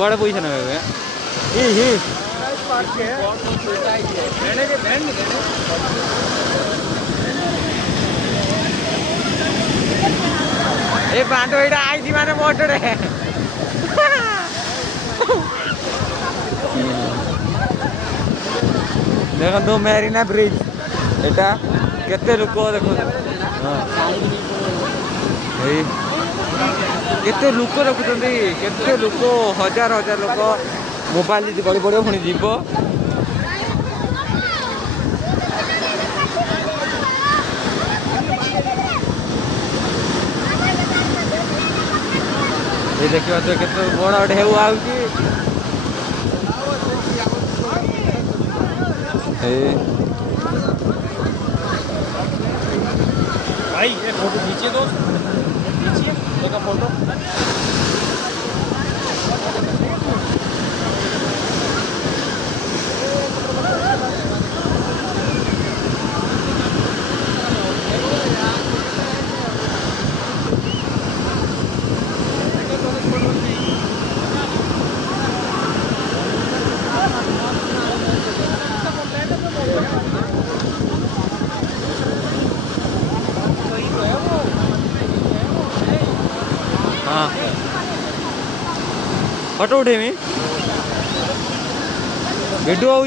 कुआड़े पैसा नेबे ए बांटो एटा आई माने मोटरे देखो मेरीना ब्रिज एटा केते लोक देखो केते लोक रखुଛନ୍ତି केते लोक हजार हजार लोक मोबाइल गड़ी पड़ो पुणी जीव ये देखिए तो केते बड़ा ढेउ आउची भाई ये फोटो खींचिए दोस्त खींचिए एक फोटो हाँ फोटो उठेमी वीडियो हो